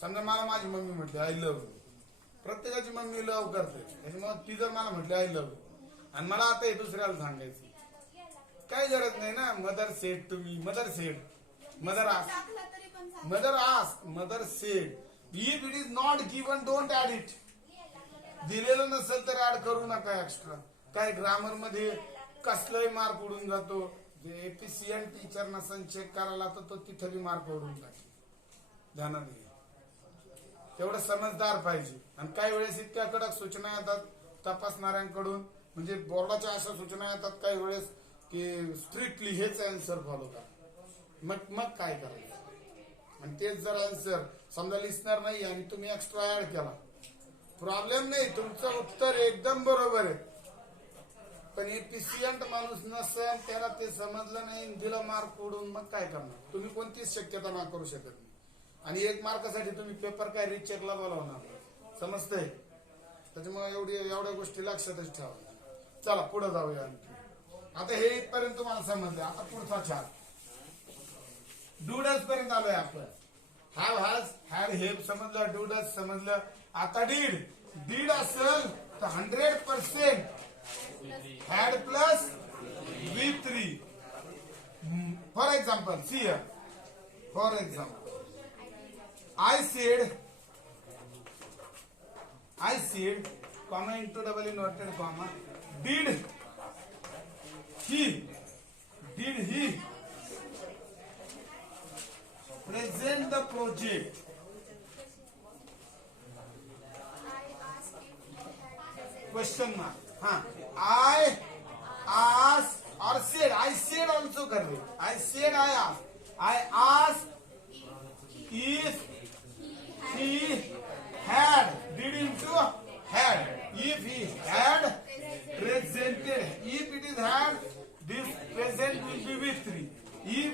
समजा मला माझी मम्मी म्हटली आय लव्ह यू, प्रत्येकाची मम्मी लव्ह करते, त्याच्यामुळे ती जर मला म्हटली आय लव्ह यू आणि मला आता हे दुसऱ्याला सांगायचं काही गरज नाही ना. Mother said to me, mother said, mother said if it is not given don't add it. दिलेलं नसेल तर ऍड करू नका एक्स्ट्रा. काय ग्रामर मध्ये कसलाही मार्क उडून जातो. जे एपीसीएन टीचर नसन चेक करायला तर तो तिथे बी मार्क उडून जातो. ध्यानात घे, तेवढं समजदार पाहिजे. आणि काही वेळेस इतक्या कडक सूचना येतात तपासणाऱ्यांकडून, म्हणजे बोर्डाच्या अशा सूचना येतात काही वेळेस की स्ट्रिक्टली हेच आन्सर फॉलो करा. मग काय करायचं. आणि तेच जर आन्सर समजा लिस्नर नाही आणि तुम्ही एक्स्ट्रा ऍड केला, प्रॉब्लेम नाही, तुमचं उत्तर एकदम बरोबर आहे. पण एफिशियंट माणूस नसेल, त्याला ते समजलं नाही, दिलं मार्क उडून, मग काय करणार. तुम्ही कोणतीच शक्यता ना करू शकत नाही. आणि 1 मार्कासाठी तुम्ही पेपर काय रिचेकला बोलावणार, समजतंय. त्याच्यामुळे एवढ्या गोष्टी लक्षातच ठेवा. चला पुढे जाऊया. आता हे इथपर्यंत तुम्हाला समजलं. आता पुढचा चार डूडस पर्यंत आलोय आपण. हॅव हॅज हॅड हे समजलं, डूडस समजलं. आता डीड असेल तर 100% had plus V3. For example see here, for example I said comma into double inverted comma did he present the project. Question mark. हाँ, I asked or said, I said also कर रहे. I said I asked if he had, did into had. If he had presented, if it is had, this present will be with 3. If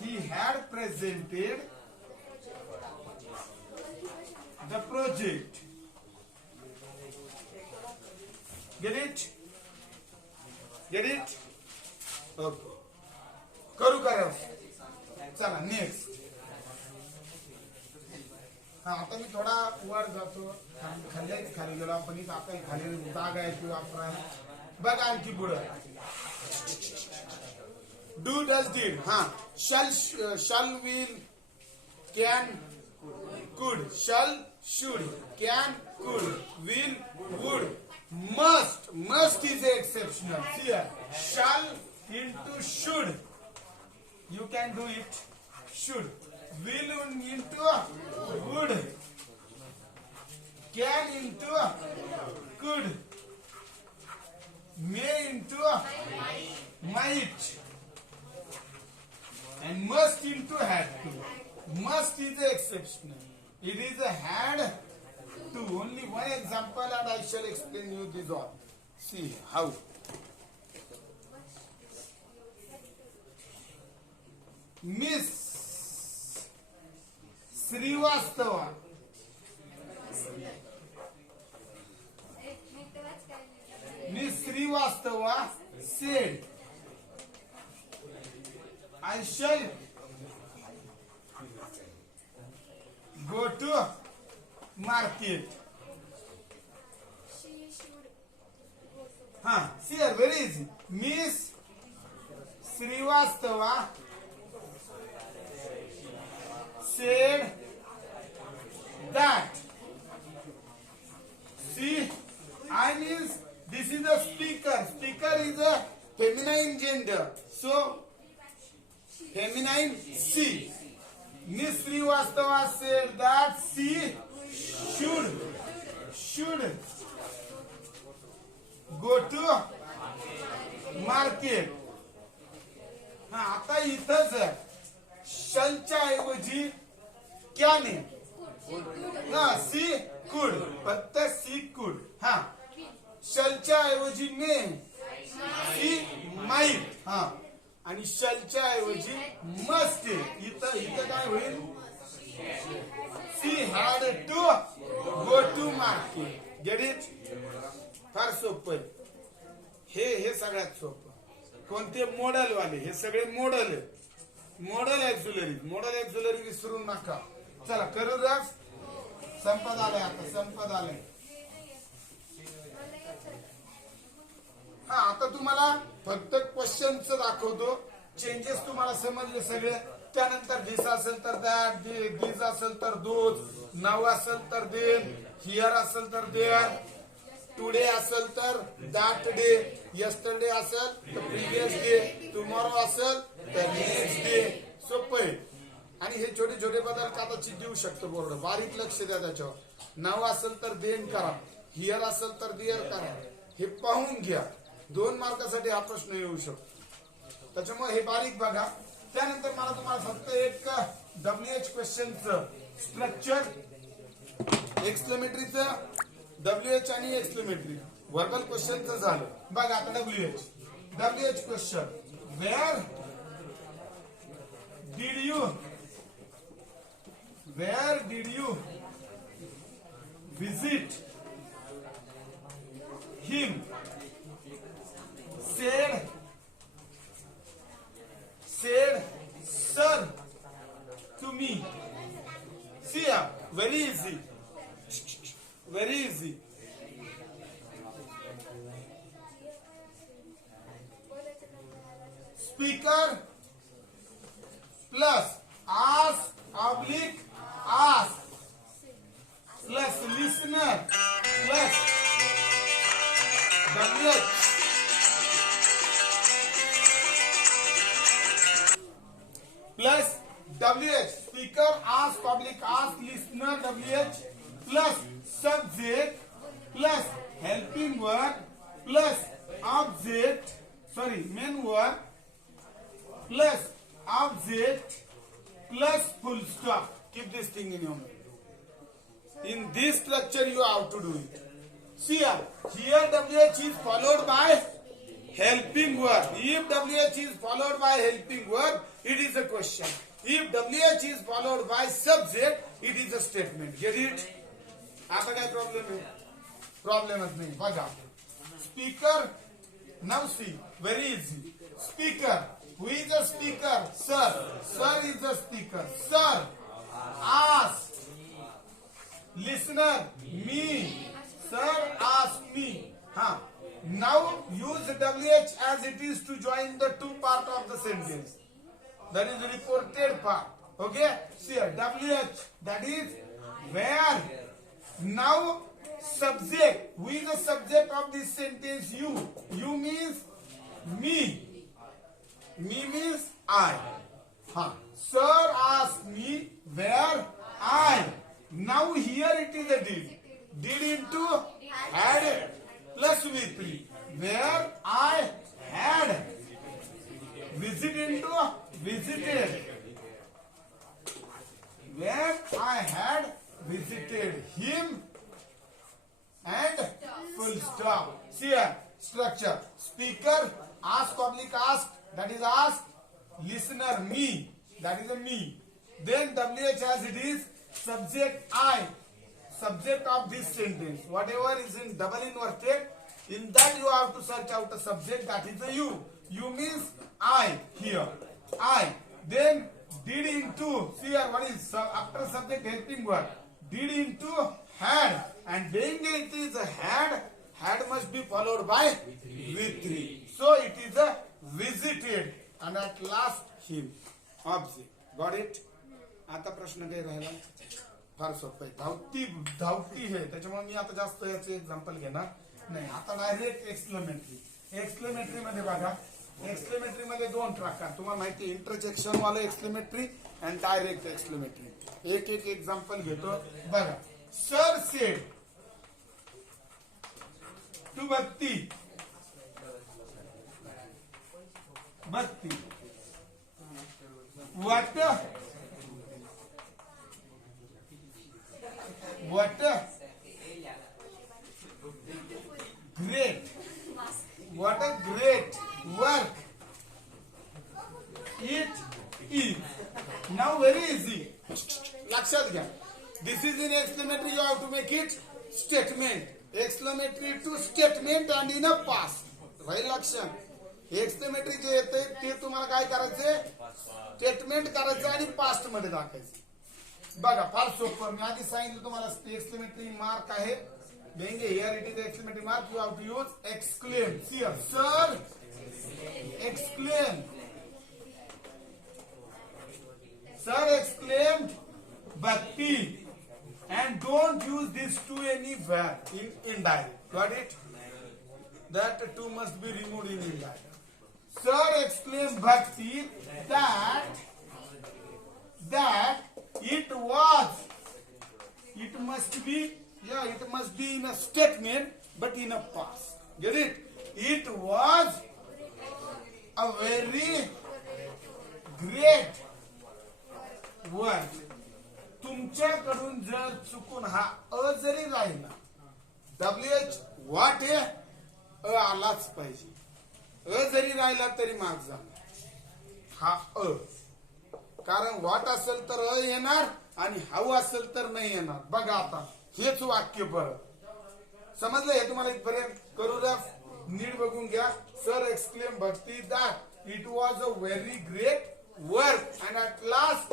he had presented the project. Get it? Okay. करू करा. चला next. हा, आता मी थोडा वर जातो, खाली गेलो आपण. आता खाली जागा आहे की वापरा. बघा आणखी पुढे डू डज डीड. हा, शल विल कॅन कुड, शल शुड कॅन कुड will would must is exceptional. Here shall into should, you can do it. Should. Will into would, can into could, may into might, and must into had to. Must is exceptional. It is a had to. Only one example and I shall explain you this all. See how. Miss Srivastava said, I shall go to market. हाँ, see here, very easy. Miss Srivastava said that. See, I means this is a speaker. Speaker is a feminine gender. So, feminine she. Miss Srivastava said that she should go to market. हा, आता इथंच शलच्या ऐवजी क्या ने. हा, C कुड, फक्त C कुड. हा, शलच्या ऐवजी ने सी माइट. हा, आणि शलच्या ऐवजी मस्ट. इथं काय होईल, she had to go to market. Get it. फार सोपं. हे सगळ्यात सोपं. कोणते मॉडेल वाले, हे सगळे मॉडेल आहे. मॉडेल ऍक्झुलरी विसरू नका. चला करू रफ. संपत आलंय आता, संपत आलंय. हा, आता तुम्हाला फक्त क्वेश्चनच दाखवतो. चेंजेस तुम्हाला समजले सगळे. त्यानंतर दिस असेल तर दॅट, दिस असेल तर दोज, नाव असेल तर देन, हिअर असेल तर देअर, टुडे असेल तर दॅट डे, यस्टरडे असेल तर प्रिव्हियस डे, टुमॉरो असेल तर नेक्स्ट डे. सोपं आहे. आणि हे छोटे छोटे बदल कदाचित देऊ शकतो बोर्ड. बारीक लक्ष द्या त्याच्यावर. नाव असेल तर देन करा, हिअर असेल तर देअर करा. हे पाहून घ्या. 2 मार्कासाठी हा प्रश्न येऊ शकतो. त्याच्यामुळे हे बारीक बघा. त्यानंतर मला तुम्हाला फक्त एक WH क्वेश्चनचं स्ट्रक्चर, एक्सक्लेमेटरीचं WH आणि एक्सक्लेमेटरी वर्बल क्वेश्चनचं झालं. बघा आता WH question. Where did you visit him, said sir to me. See, very easy, very easy. Speaker plus ask oblique ask plus listener plus WH plus WH. Speaker ask, public ask, listener WH plus subject plus helping word plus object, main word plus object plus full stop. Keep this thing in your mind. In this structure you have to do it. See here WH is followed by helping word. If WH is followed by helping word, it is a question. If WH is followed by subject, it is a statement. Get it? आता काय problem आहे? प्रॉब्लेमच नाही. बघा, speaker. Now see, very easy. Speaker. Who is a speaker? Sir. Sir is a speaker. Sir. Ask. Listener. Me. Sir ask me. Huh. Now use WH as it is to join the two part of the sentence. That is the reported part. Okay? See here, WH, that is where. Now subject. Who is the subject of this sentence? You. You means me. Me means I. Huh. Sir asked me where I. Now here it is a did. Did into had plus V3. Where I had. Visit into visited. Where I had visited him and full stop. See here, structure. Speaker, ask, public ask, that is ask. Listener, me, that is a me. Then WH as it is, subject I, subject of this sentence. Whatever is in double inverted, in that you have to search out a subject, that is a you. You means I here. I. Then did into, see here, what is after subject helping word? Did into had. And being it is a had must be followed by V3. So it is a visited. And at last him. Object. Got it? आता प्रश्न काय राहिला? फार सोपं आहे. धावती है. त्याच्यामुळे मी आता जास्त याचे एक्झाम्पल घेणार नाही. आता डायरेक्ट एक्सक्लेमेटरी मध्ये बघा. एक्सक्लेमेटरी मध्ये 2 प्रकार तुम्हाला माहिती, इंटरजेक्शन वाला एक्सक्लेमेटरी अँड डायरेक्ट एक्सक्लेमेटरी. एक एक्झाम्पल घेतो बघा. सर सेड टू बत्ती. What a great work it is. Now very easy. लक्षात घ्या. This is in exclamatory, you have to make it statement. Exclamatory to statement and in a past. राहील लक्षात. Exclamatory जे येते ते तुम्हाला काय करायचंय? स्टेटमेंट करायचं आणि पास्ट मध्ये दाखवायचं. बघा फार सोपं. मी आधी सांगितलं तुम्हाला एक्सक्लेमेटरी मार्क आहे. देंगे here it is exclamatory mark. You have to use exclaim. See sir exclaim. Sir exclaimed Bhakti, and don't use this to anywhere in indirect. Got it? That two must be removed in indirect. Sir exclaimed Bhakti that it was. It must be in a statement, but in a past. Get it? It was a very great word. तुमच्याकडून जर चुकून हा अ जरी राहिला, WH what हे अ आलाच पाहिजे. अ जरी राहिला तरी माग जा. हा अ, कारण व्हॉट असेल तर अ येणार आणि हाऊ असेल तर नाही येणार. बघा आता हेच वाक्य बरं समजलं. हे तुम्हाला इथपर्यंत करू द्या. नीट बघून घ्या. Sir exclaim Bhakti that it was a very great work and at last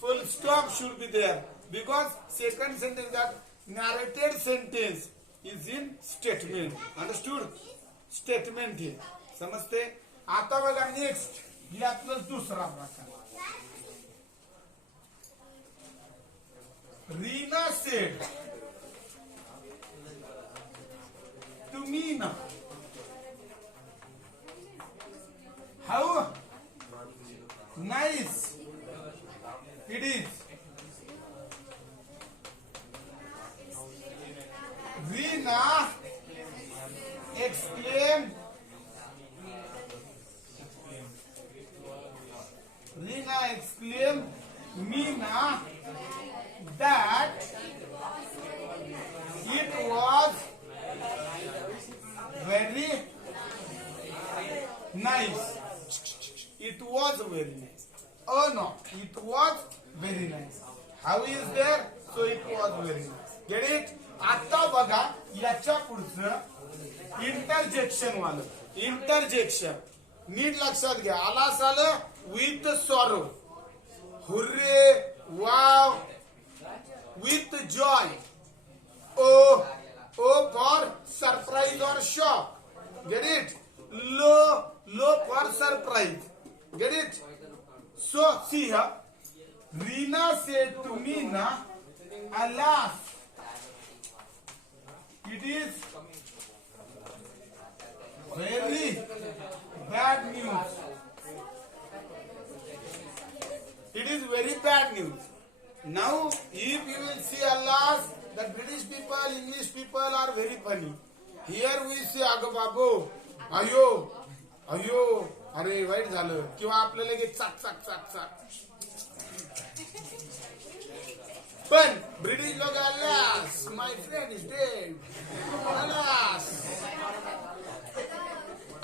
full stop should be there because second sentence, that narrated sentence is in statement. Understood? Statement हे समजते. आता बघा नेक्स्ट यातला दुसरा प्रकार. Reena said to Meena, how nice it is. Reena exclaimed. Meena that it was very nice. It was very nice. Oh no, it was very nice. How is there? So it was very nice. Get it? आता बघा याच्या पुढचं interjection वालं. Interjection नीट लक्षात घ्या. आलास आलं with sorrow, hurray, wow, with joy. O for surprise और shock. Get it? Lo for surprise. Get it? So see here, Reena said to Meena, alas, it is very bad news. It is very bad news. Now, if you will see alas, the British people, English people are very funny. Here we say agabago, ayo, ayo. अरे वाईट झालं, किंवा आपल्याला लगेच चाक चाक चाक चाक. पण ब्रिटिश लोक alas my friend is dead.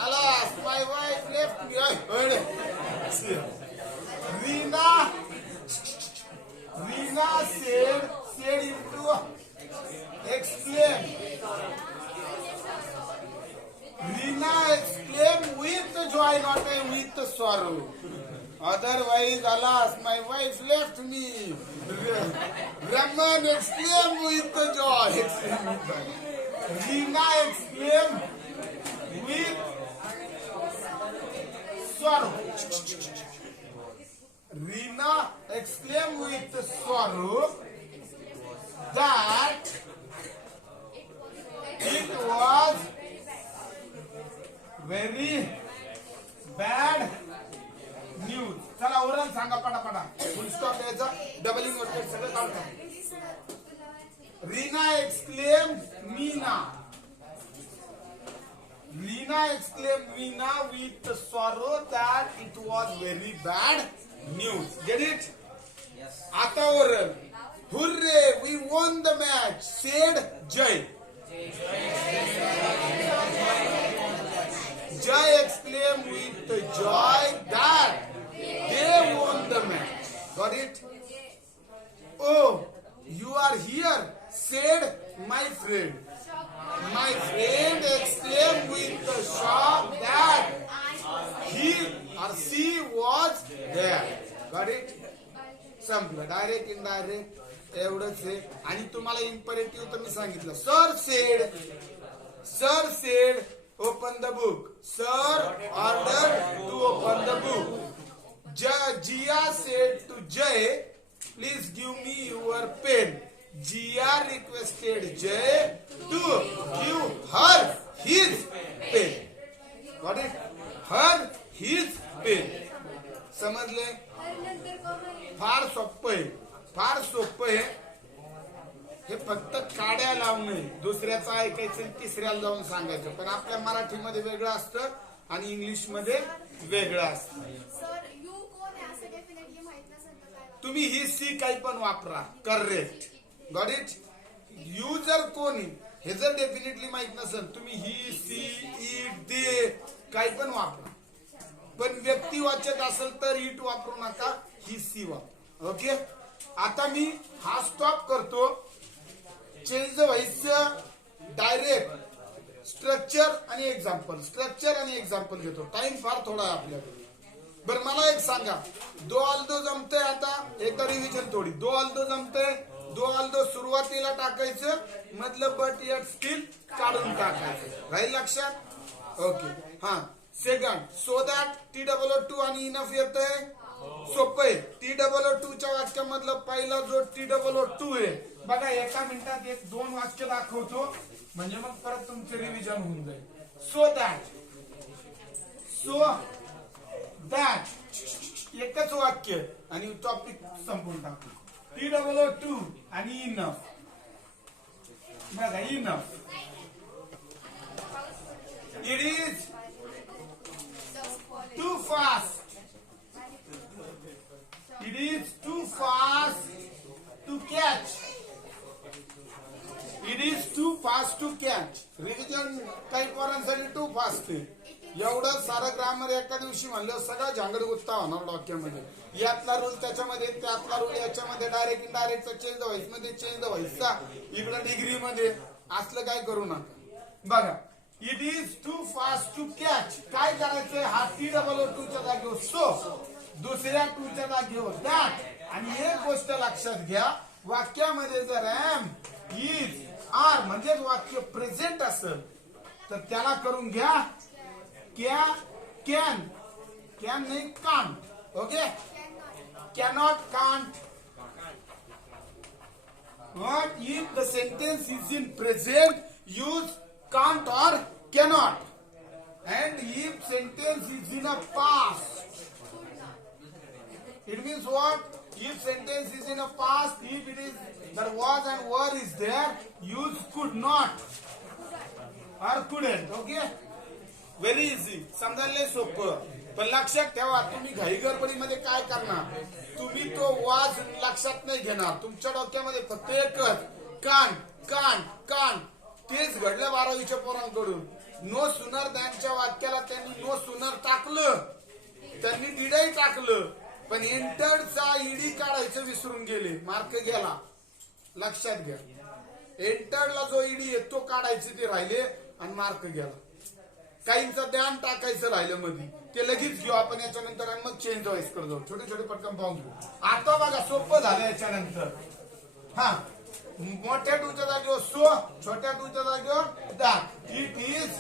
Alas my wife left me. Reena said into exclaim. Reena exclaimed with joy, not with sorrow. Otherwise, alas, my wife left me. Raman exclaimed with joy. Reena exclaimed with sorrow. Reena exclaimed with sorrow that it was very bad news. चला oral सांगा पटापटा. फुल stop द्यायचा. Doubling वरती सगळं काढतो. Reena exclaimed Meena. Reena exclaimed Meena with sorrow that it was very bad news. Get it? Yes. आता oral. Hurray, we won the match, said Jay. Jay exclaimed with joy that they won the match. Got it? Oh, you are here, said my friend. My friend exclaimed with a shock that he or she was there. Got it? संपलं. Direct indirect एवढंच आहे. आणि तुम्हाला imperative तर मी सांगितलं. Sir said open the book. Sir order to open the book. Jiya said to Jay, please give me your pen. Jiya requested Jay to give her his pen. Got it? Her his pen. समजले? फार सोपं आहे. हे फक्त काड्या लावणे, दुसऱ्याचं ऐकायचं तिसऱ्याला जाऊन सांगायचं. पण आपल्या मराठीमध्ये वेगळं असतं आणि इंग्लिश मध्ये वेगळं असतं. तुम्ही ही सी काही पण वापरा. करेक्ट. Got it? यू जर कोणी हे जर डेफिनेटली माहित नसेल, तुम्ही ही सी इट दे काही पण वापरा. पण व्यक्तिवाचक असेल तर इट वापरू नका, ही सी वापरा. ओके. आता मी हा स्टॉप करतो. Change the voice direct structure आणि एक्झाम्पल घेतो. टाइम फार थोडा आहे आपल्याकडे. बरं मला एक सांगा, दो आल्दो जमतंय. आता एकदा रिव्हिजन थोडी. दो आल्दो जमतंय. दो आल्दो सुरुवातीला टाकायचं, मधलं बट येट स्टील काढून टाकायचं. राहील लक्षात? ओके. हा. सेकंड, सो दॅट TOO आणि इनफ येतंय. सोपं आहे. TOO च्या वाक्यामधलं पहिला जो TOO आहे बघा, एका मिनिटात 1-2 वाक्य दाखवतो, म्हणजे मग परत तुमचे रिव्हिजन होऊन जाईल. सो दॅट एकच वाक्य आणि टॉपिक संपून टाकतो. TOO आणि इनफ. बघा, enough. It is too fast. It is too fast to catch. It is too fast to catch. Revision काही पोरांसाठी टू फास्ट आहे. एवढं सारं ग्रामर एका दिवशी म्हणलं सगळा झांगड गुत्ता होणार डोक्यामध्ये. यातला रूल त्याच्यामध्ये, त्यातला रूल याच्यामध्ये, डायरेक्ट इनडायरेक्टचा चेंज द व्हॉइस मध्ये, चेंज द व्हॉइसचा इकडे डिग्री मध्ये. असलं काय करू नका. बघा, it is too fast to catch. काय करायचंय? हा TOO च्या जागेवर सो, दुसऱ्या टूच्या जागेवर दॅट. आणि एक गोष्ट लक्षात घ्या, वाक्यामध्ये जर एम इज आर म्हणजेच वाक्य प्रेझेंट असेल तर त्याला करून घ्या कॅन नाही can't. Okay. Cannot, can't. What if the sentence is in present, use can't or cannot. And if sentence is in a past, it means what? If sentence is in a past, if it is there was and were is there, use could not or couldn't. Okay? Very easy. समजायला सोपं. पण लक्षात ठेवा, तुम्ही घाई गडबडीमध्ये काय करणार, तुम्ही तो वाज लक्षात नाही घेणार. तुमच्या डोक्यामध्ये फक्त एकच कान. तेच घडलं 12वीच्या पोरांकडून. नो सुनर त्यांच्या वाक्याला त्यांनी नो सुनर टाकलं, त्यांनी डीडही टाकलं, पण एंटरचा ईडी काढायचं विसरून गेले. मार्क गेला. लक्षात घ्या, एंटरला जो ईडी आहे तो काढायचे ते राहिले आणि मार्क गेला. काहींचं ध्यान टाकायचं राहिलं मध्ये, ते लगेच घेऊ आपण याच्यानंतर आणि मग चेंज व्हायस कर जाऊ. छोटे छोटे पटकन पाहून घेऊ. आता बघा सोपं झालं याच्यानंतर. हा, मोठ्या टूच्या जागेवर सो, छोट्या टूच्या जागेवर that. It is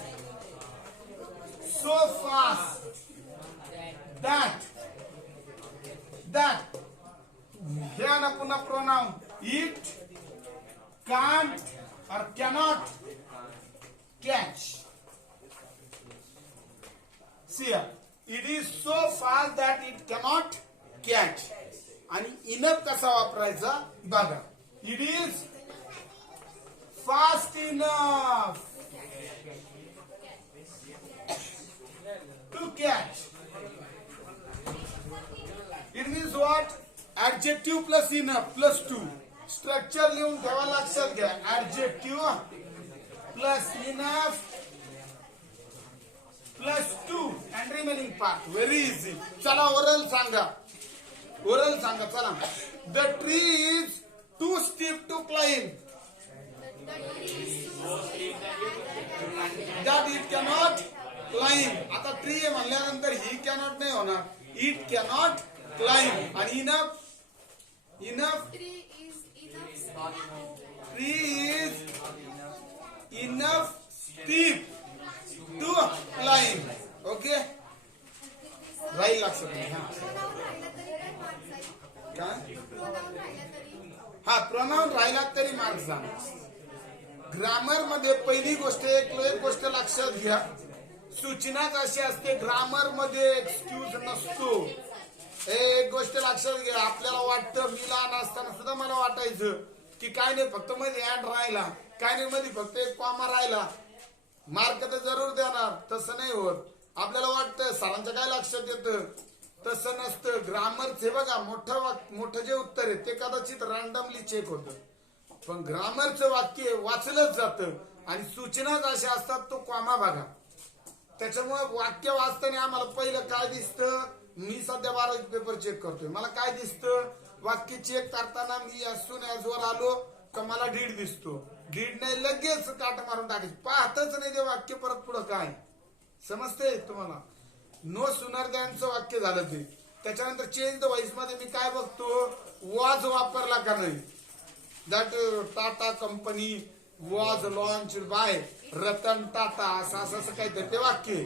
so fast that. हे ना पुन्हा प्रोनाउन. इट कांट और cannot catch. See, it is so fast that it cannot catch. आणि इनफ कसा वापरायचा बघा. It is fast enough to catch. It means what? Adjective plus enough plus to. Structure लिहून ठेवा, लक्षात घ्या. Adjective plus enough plus 2 and remaining part. Very easy. चला oral सांगा. चला. The tree is too steep to climb. That it cannot climb. आता tree म्हणल्यानंतर ही cannot नाही होणार. It cannot climb. आणि enough Enough. Tree is enough. Tree is enough steep to climb. Okay. राहील लक्षात घ्या. Pronoun राहिला तरी काय marks आहे? काय Pronoun राहिला तरी हा प्रोनाउन राहिला तरी मार्क्स जाणार. ग्रामर मध्ये पहिली गोष्ट एक गोष्ट लक्षात घ्या. सूचनाच अशी असते ग्रामर मध्ये एक्सक्यूज नसतो. एक गोष्ट लक्षात घ्या. आपल्याला वाटतं मी लहान असताना सुद्धा मला वाटायचं की काय नाही फक्त मध्ये ऍड राहिला काय नाही मध्ये फक्त एक कॉमा राहिला मार्क तर जरूर देणार. तसं नाही होत. आपल्याला वाटतं सरांच्या काय लक्षात येतं तसं नसतं. ग्रामरचे बघा मोठं जे उत्तर आहे ते कदाचित रॅन्डमली चेक होतं पण ग्रामरचं वाक्य वाचलंच जातं आणि सूचनाच अशा असतात तो कॉमा बघा. त्याच्यामुळे वाक्य वाचताना आम्हाला पहिलं काय दिसतं. मी सध्या 12वी पेपर चेक करतोय. मला काय दिसतं वाक्य चेक करताना मी असून वर आलो तर मला डीड दिसतो. डीड नाही लगेच काटा मारून टाकायचं पाहतच नाही ते वाक्य परत पुढं काय समजते तुम्हाला. नो सुनर दॅनचं वाक्य झालं ते. त्याच्यानंतर चेंज द व्हॉइस मध्ये मी काय बघतो वॉज वापरला का नाही. That Tata company was launch by Ratan Tata असं काहीतरी ते वाक्य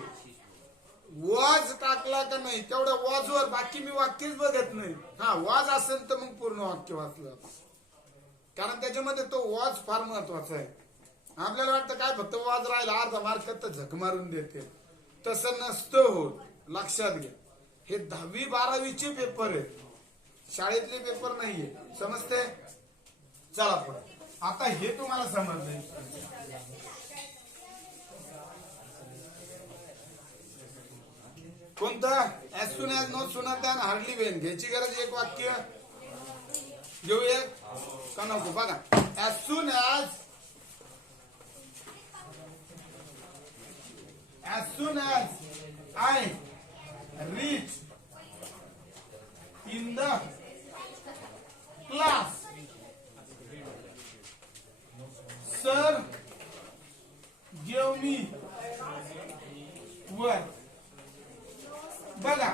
वॉज टाकला का नाही तेवढ्या वॉजवर बाकी मी वाक्यच बघत नाही. हा वॉज असेल तर मग पूर्ण वाक्य वाचलं कारण त्याच्यामध्ये तो वॉज फार महत्वाचा आहे. आपल्याला वाटतं काय फक्त वॉज राहिला अर्धा मार्क तर झक मारून देते तसं नसतं होत. लक्षात घ्या हे 10वी 12वीचे पेपर आहेत शाळेतले पेपर नाहीये समजते. चला पुढे. आता हे तुम्हाला समजलंय कोणतं as soon as no sooner than hardly when घ्यायची गरज. एक वाक्य घेऊ एक का नको बघा. As soon as I reach in the class, sir give me work. बघा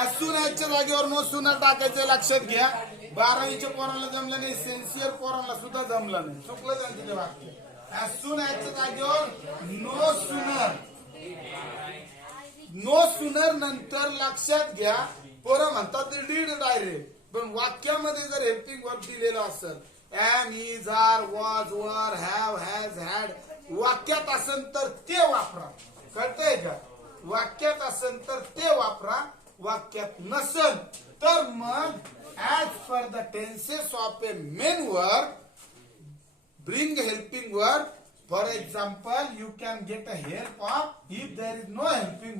ऍज सून च्या जागेवर नो सुनर टाकायचं लक्षात घ्या. 12वीच्या पोरांना जमलं नाही सेन्सियर पोरांना सुद्धा जमलं नाही चुकलं त्यांचं ते वाक्य. ऍज सून च्या जागेवर नो सुनर नंतर लक्षात घ्या पोरं म्हणतात ते डीड डायरेक्ट पण वाक्यामध्ये जर हेल्पिंग वर्ब दिलेलं असेल am is are was were have has had वाक्यात असेल तर ते वापरा. कळतंय का. वाक्यात असेल तर ते वापरा वाक्यात नसेल तर मग as per the tenses of A main verb bring helping verb. For example, you can get a help of if there is no helping